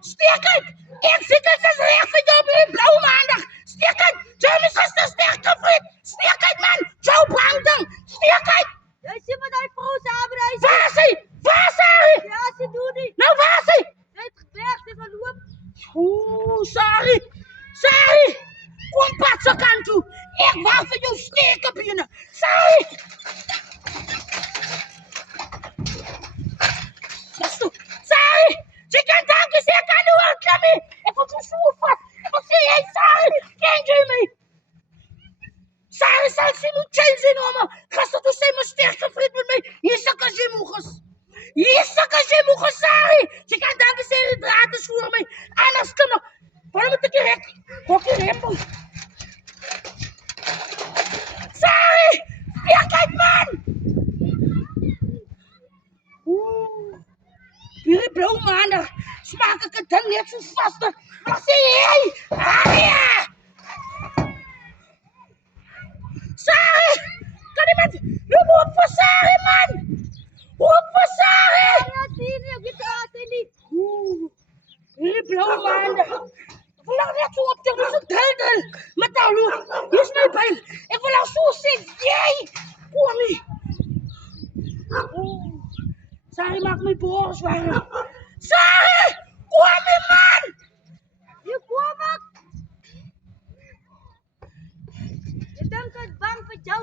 Steek uit! Ek sê dit is reg vir jou op 'n blou maandag. Steek uit! Jamie gister sterk gevreet. Steek uit man! Jou branding! Steek uit! Jy sien wat daai vrou se aanbreis. Waar is hy? Waar is hy? Ja, sy doen nie. Nou waar is hy? Sy het gewerk, sy gaan loop. Oeh, sorry. Sorry. Kom pas se kant toe. Ek wou vir jou steek op hier. Sorry. Sorry. Jy kan dankie sê kan nou al klammy. Ek wil jou so vat. Ek wil sê hey, sorry. Can't do me. Sorry, sal sy moet change in oma. Gister toe sy my sterk gevreet met my. Hier sak as jy moeges. Hier sak as jy moeges, sorry. Jy kan dankie sê die draad is voor my. Anders kan nog. Waarom moet ek hier rek? Hokkie rempel. Sorry. Steek uit man. Oeh. Hierdie blou maandag. Smaak ek het ding net so vaster. Wat sê jy? Aria! Sorry! Kan iemand... Loop op vir Sari, man! Op vir Sari! Ja, sien jy, ek raak sy nie. Oeh, hierdie blauwe maandag. Ek wil nou net so op tegen my so dil. Met nou, hier is my pijl. Ek wil nou so sê, jy! Kom nie. Oeh, Sari maak my boors warm. Sari! Kom nie, man! Jy kom ek. Jy dink ek bang vir jou.